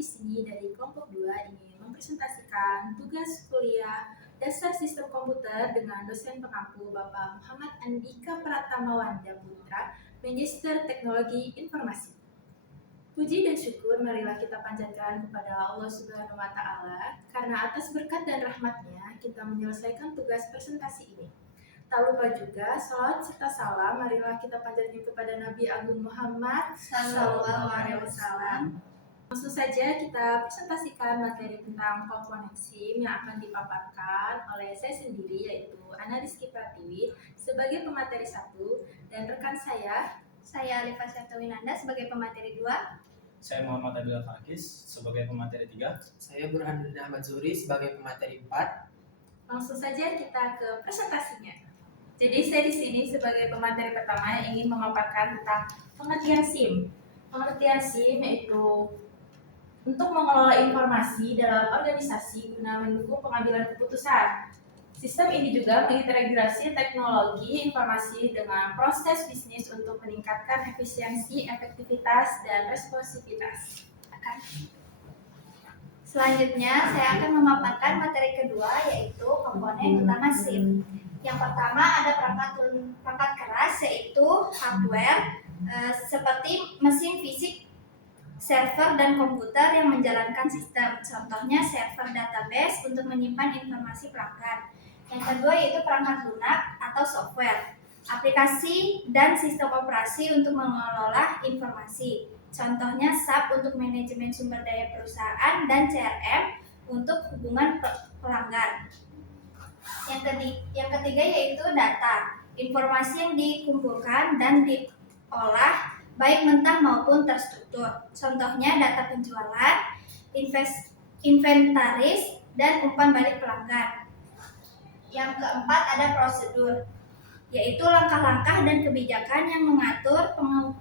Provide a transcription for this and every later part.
di sini dari kelompok 2 ingin mempresentasikan tugas kuliah Dasar Sistem Komputer dengan dosen pengampu Bapak Muhammad Andika Pratamawanda Putra, Magister Teknologi Informasi. Puji dan syukur marilah kita panjatkan kepada Allah Subhanahu wa Ta'ala, karena atas berkat dan rahmatnya kita menyelesaikan tugas presentasi ini. Tak lupa juga salawat serta salam marilah kita panjatkan kepada Nabi Agung Muhammad Sallallahu Alaihi Wasallam. Langsung saja kita presentasikan materi tentang komponen SIM yang akan dipaparkan oleh saya sendiri, yaitu Ana Rizky Pratiwi sebagai pemateri 1 dan rekan saya Alifah Syartawinanda sebagai pemateri 2. Saya Muhammad Adil Fakis sebagai pemateri 3. Saya Burhanuddin Ahmad Zuhri sebagai pemateri 4. Langsung saja kita ke presentasinya. Jadi saya di sini sebagai pemateri pertama yang ingin memaparkan tentang pengertian SIM. Pengertian SIM yaitu untuk mengelola informasi dalam organisasi guna mendukung pengambilan keputusan. Sistem ini juga mengintegrasi teknologi informasi dengan proses bisnis untuk meningkatkan efisiensi, efektivitas, dan responsivitas. Selanjutnya saya akan memaparkan materi kedua, yaitu komponen utama SIM. Yang pertama ada perangkat keras, yaitu hardware seperti mesin fisik, server dan komputer yang menjalankan sistem. Contohnya server database untuk menyimpan informasi pelanggan. Yang kedua yaitu perangkat lunak atau software, aplikasi dan sistem operasi untuk mengelola informasi. Contohnya SAP untuk manajemen sumber daya perusahaan dan CRM untuk hubungan pelanggan. Yang ketiga yaitu data, informasi yang dikumpulkan dan diolah baik mentah maupun terstruktur. Contohnya data penjualan, inventaris, dan umpan balik pelanggan. Yang keempat ada prosedur, yaitu langkah-langkah dan kebijakan yang mengatur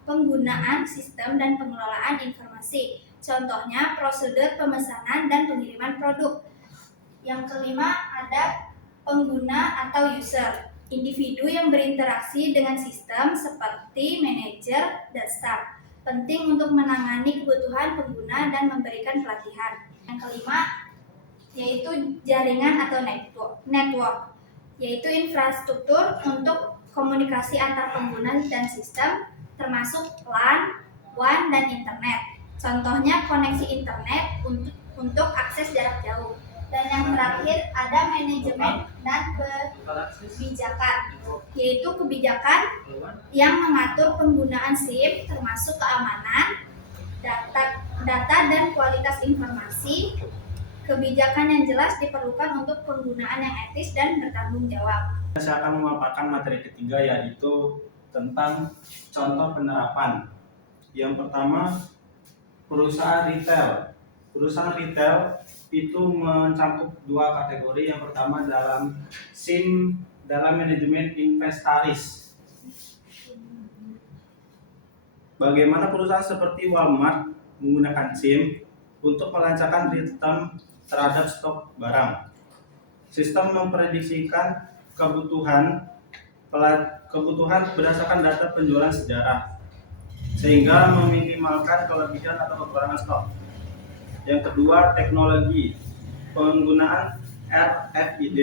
penggunaan sistem dan pengelolaan informasi. Contohnya prosedur pemesanan dan pengiriman produk. Yang kelima ada pengguna atau user, individu yang berinteraksi dengan sistem seperti manajer dan staf, penting untuk menangani kebutuhan pengguna dan memberikan pelatihan. Yang kelima yaitu jaringan atau network, yaitu infrastruktur untuk komunikasi antar pengguna dan sistem, termasuk LAN, WAN, dan internet. Contohnya koneksi internet untuk akses jarak jauh. Dan yang terakhir ada manajemen dan kebijakan, yaitu kebijakan yang mengatur penggunaan SIM termasuk keamanan, data dan kualitas informasi. Kebijakan yang jelas diperlukan untuk penggunaan yang etis dan bertanggung jawab. Saya akan memaparkan materi ketiga, yaitu tentang contoh penerapan. Yang pertama, perusahaan retail. Perusahaan retail itu mencakup dua kategori. Yang pertama dalam SIM dalam manajemen inventaris. Bagaimana perusahaan seperti Walmart menggunakan SIM untuk melancarkan real-time terhadap stok barang. Sistem memprediksikan kebutuhan berdasarkan data penjualan sejarah, sehingga meminimalkan kelebihan atau kekurangan stok. Yang kedua, teknologi. Penggunaan RFID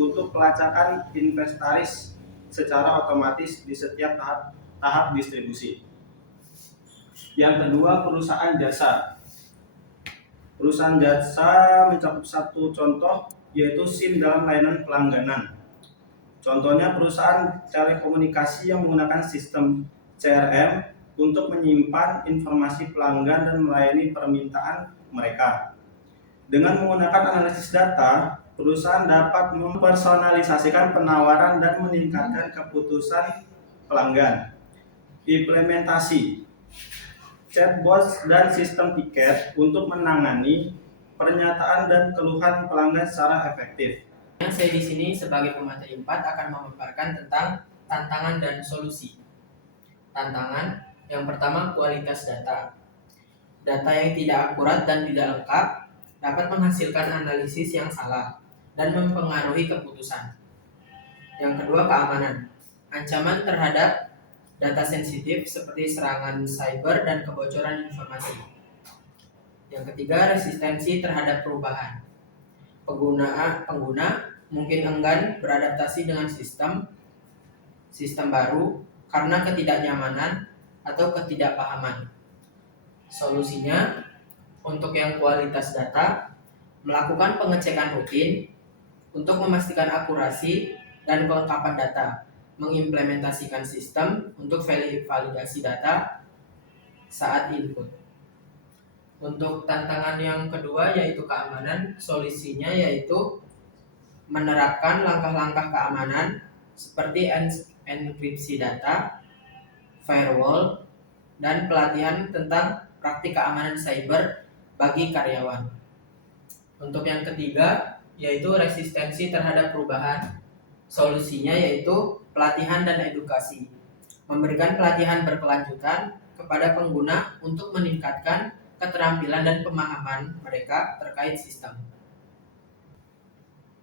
untuk pelacakan inventaris secara otomatis di setiap tahap distribusi. Yang kedua, perusahaan jasa. Perusahaan jasa mencakup satu contoh, yaitu SIM dalam layanan pelangganan. Contohnya perusahaan telekomunikasi yang menggunakan sistem CRM untuk menyimpan informasi pelanggan dan melayani permintaan mereka. Dengan menggunakan analisis data, perusahaan dapat mempersonalisasikan penawaran dan meningkatkan keputusan pelanggan. Implementasi chatbot dan sistem tiket untuk menangani pernyataan dan keluhan pelanggan secara efektif. Saya di sini sebagai pemateri 4 akan memaparkan tentang tantangan dan solusi. Tantangan yang pertama, kualitas data. Data yang tidak akurat dan tidak lengkap dapat menghasilkan analisis yang salah dan mempengaruhi keputusan. Yang kedua, keamanan. Ancaman terhadap data sensitif seperti serangan cyber dan kebocoran informasi. Yang ketiga, resistensi terhadap perubahan. Pengguna mungkin enggan beradaptasi dengan sistem baru karena ketidaknyamanan atau ketidakpahaman. Solusinya, untuk yang kualitas data, melakukan pengecekan rutin untuk memastikan akurasi dan kelengkapan data, mengimplementasikan sistem untuk validasi data saat input. Untuk tantangan yang kedua yaitu keamanan, solusinya yaitu menerapkan langkah-langkah keamanan seperti enkripsi data, firewall, dan pelatihan tentang praktik keamanan cyber bagi karyawan. Untuk yang ketiga yaitu resistensi terhadap perubahan, solusinya yaitu pelatihan dan edukasi. Memberikan pelatihan berkelanjutan kepada pengguna untuk meningkatkan keterampilan dan pemahaman mereka terkait sistem.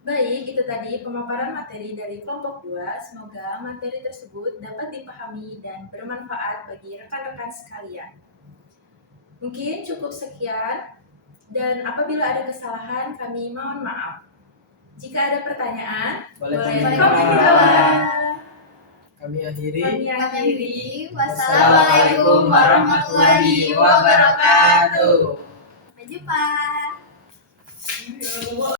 Baik, itu tadi pemaparan materi dari kelompok 2. Semoga materi tersebut dapat dipahami dan bermanfaat bagi rekan-rekan sekalian. Mungkin cukup sekian, dan apabila ada kesalahan kami mohon maaf. Jika ada pertanyaan, Boleh boleh komen komen di di bawah. bawah. Kami akhiri. Kami Kami akhiri. akhiri. Wassalamualaikum warahmatullahi wabarakatuh. Sampai jumpa.